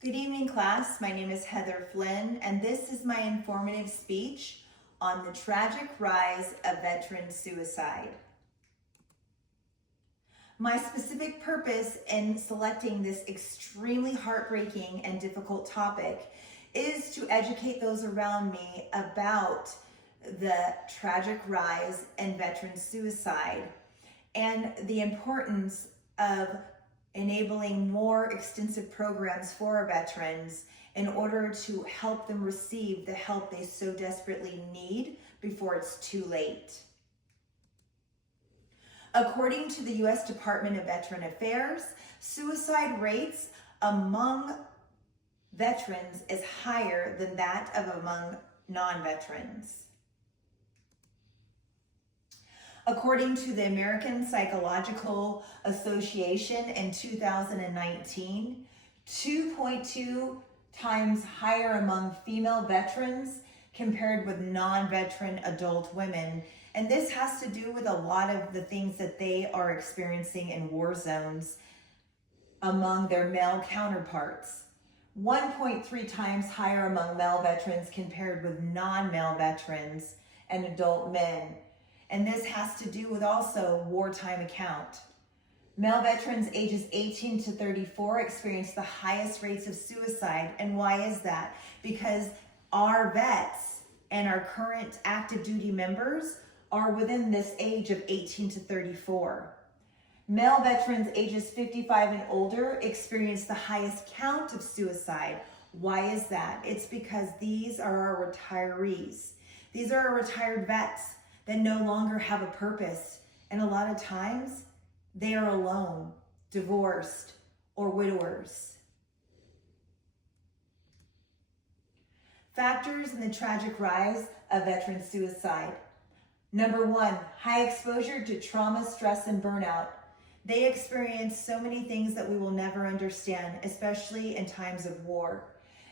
Good evening, class. My name is Heather Flynn, and this is my informative speech on the tragic rise of veteran suicide. My specific purpose in selecting this extremely heartbreaking and difficult topic is to educate those around me about the tragic rise in veteran suicide and the importance of enabling more extensive programs for our veterans in order to help them receive the help they so desperately need before it's too late. According to the U.S. Department of Veteran Affairs, suicide rates among veterans is higher than that of among non-veterans. According to the American Psychological Association in 2019, 2.2 times higher among female veterans compared with non-veteran adult women. And this has to do with a lot of the things that they are experiencing in war zones among their male counterparts. 1.3 times higher among male veterans compared with non-male veterans and adult men. And this has to do with also wartime account. Male veterans ages 18 to 34 experience the highest rates of suicide. And why is that? Because our vets and our current active duty members are within this age of 18 to 34. Male veterans ages 55 and older experience the highest count of suicide. Why is that? It's because these are our retirees. These are our retired vets that no longer have a purpose. And a lot of times they are alone, divorced, or widowers. Factors in the tragic rise of veteran suicide. Number one, high exposure to trauma, stress, and burnout. They experience so many things that we will never understand, especially in times of war.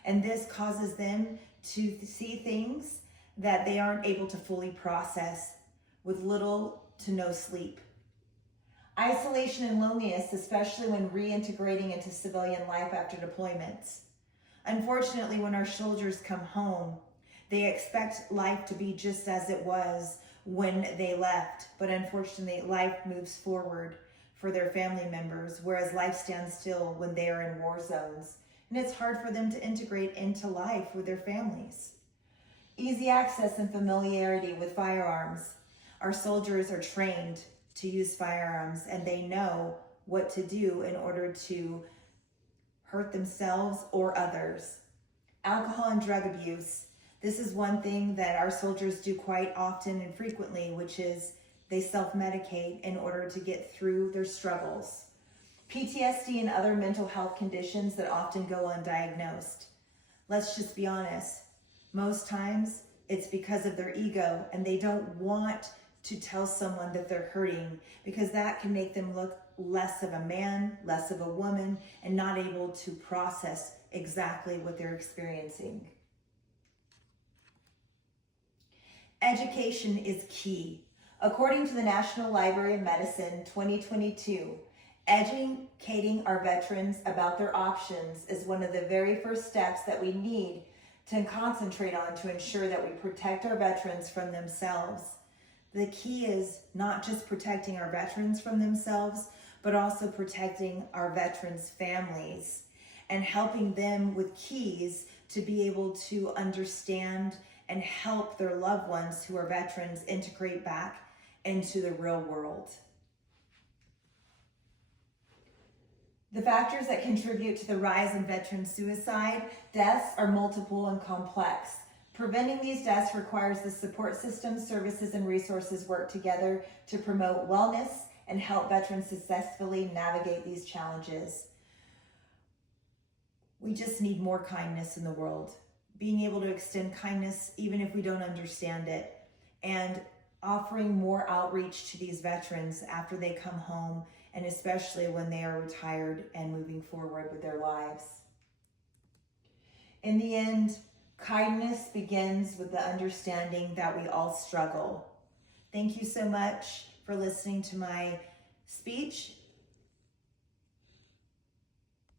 And this causes them to see things that they aren't able to fully process with little to no sleep. Isolation and loneliness, especially when reintegrating into civilian life after deployments. Unfortunately, when our soldiers come home, they expect life to be just as it was when they left. But unfortunately, life moves forward for their family members, whereas life stands still when they are in war zones. And it's hard for them to integrate into life with their families. Easy access and familiarity with firearms. Our soldiers are trained to use firearms and they know what to do in order to hurt themselves or others. Alcohol and drug abuse. This is one thing that our soldiers do quite often and frequently, which is they self-medicate in order to get through their struggles. PTSD and other mental health conditions that often go undiagnosed. Let's just be honest. Most times it's because of their ego and they don't want to tell someone that they're hurting because that can make them look less of a man, less of a woman, and not able to process exactly what they're experiencing. Education is key. According to the National Library of Medicine 2022, educating our veterans about their options is one of the very first steps that we need to concentrate on to ensure that we protect our veterans from themselves. The key is not just protecting our veterans from themselves, but also protecting our veterans' families and helping them with keys to be able to understand and help their loved ones who are veterans integrate back into the real world. The factors that contribute to the rise in veteran suicide deaths are multiple and complex. Preventing these deaths requires the support systems, services, and resources work together to promote wellness and help veterans successfully navigate these challenges. We just need more kindness in the world. Being able to extend kindness even if we don't understand it, and offering more outreach to these veterans after they come home, and especially when they are retired and moving forward with their lives. In the end, kindness begins with the understanding that we all struggle. Thank you so much for listening to my speech,